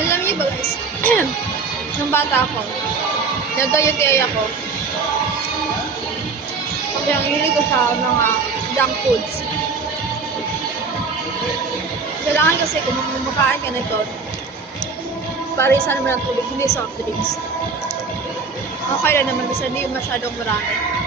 Alam niyo ba guys, nung bata ako, nag-UTI ako. Kasi ang hilig ko sa mga junk foods. Kailangan kasi kung kumakain ka nito, parisan naman ang tubig, hindi soft drinks. Okay lang naman kasi hindi masyadong marami.